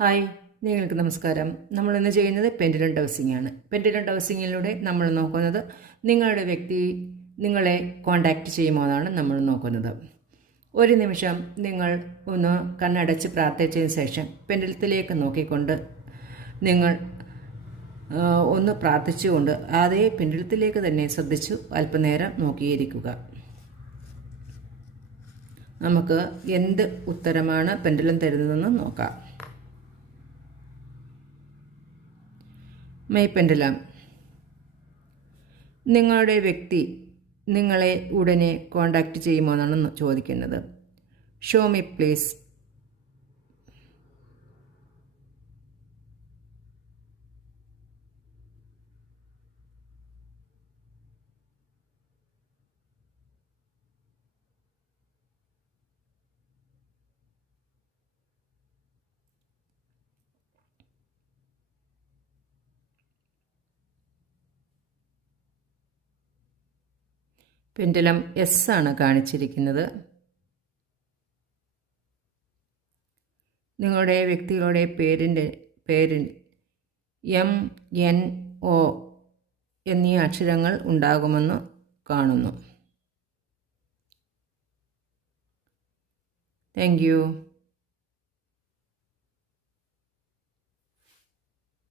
Hi, നിങ്ങൾക്ക് നമസ്കാരം. നമ്മളിന്ന് ചെയ്യുന്നത് പെൻഡുലം ഡൗസിംഗ് ആണ്. പെൻഡുലം ഡൗസിങ്ങിലൂടെ നമ്മൾ നോക്കുന്നത് നിങ്ങളുടെ വ്യക്തി നിങ്ങളെ കോൺടാക്റ്റ് ചെയ്യുമോ എന്നാണ് നമ്മൾ നോക്കുന്നത്. ഒരു നിമിഷം നിങ്ങൾ ഒന്ന് കണ്ണടച്ച് പ്രാർത്ഥിച്ചതിന് ശേഷം പെൻഡുലത്തിലേക്ക് നോക്കിക്കൊണ്ട് നിങ്ങൾ ഒന്ന് പ്രാർത്ഥിച്ചുകൊണ്ട് അതേ പെൻഡുലത്തിലേക്ക് തന്നെ ശ്രദ്ധിച്ചു അല്പനേരം നോക്കിയിരിക്കുക. നമുക്ക് എന്ത് ഉത്തരമാണ് പെൻഡുലം തരുന്നതെന്ന് നോക്കാം. മൈ പെൻഡുലം, നിങ്ങളുടെ വ്യക്തി നിങ്ങളെ ഉടനെ കോണ്ടാക്റ്റ് ചെയ്യുമോ എന്നാണ് ചോദിക്കുന്നത്. Show me please. Pendulum S ആണ് കാണിച്ചിരിക്കുന്നത്. നിങ്ങളുടെ വ്യക്തികളുടെ പേരിൽ MNO എന്നീ അക്ഷരങ്ങൾ ഉണ്ടാകുമെന്ന് കാണുന്നു. Thank you.